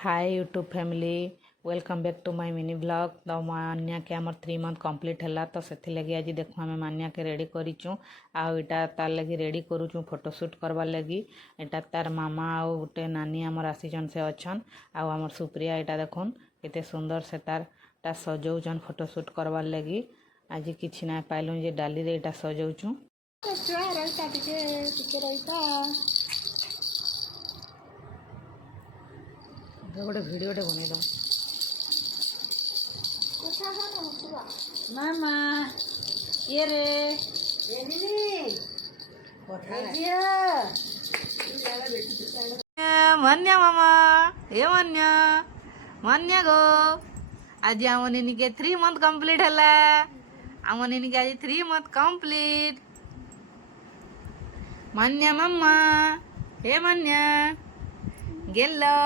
Hi YouTube family welcome back to my mini blog. तो मान्या के आमर 3 मंथ कंप्लीट है तो से लगी आज देखो आम मान्या के रेडी करूँ आटा तार लगी रेडी करूँ फोटोशूट करवार लगी। एटा तार मामा आउ गोटे नानी आमर आसीचन से अच्छन आमर सुप्रिया एटा देखुन केते सुंदर से तार सजौचन फोटोशूट करवार लगी। आज किसी ना पाइलु जे डाली रे एटा सजौचु गोटे भिडियोटे बनईद मामा ये रे मान्या मामा ये मान्या मान्या गो आज आम नी के 3 मंथ कंप्लीट है आम नी के आज 3 मंथ कंप्लीट। मान्या मामा हे मान्या गेलो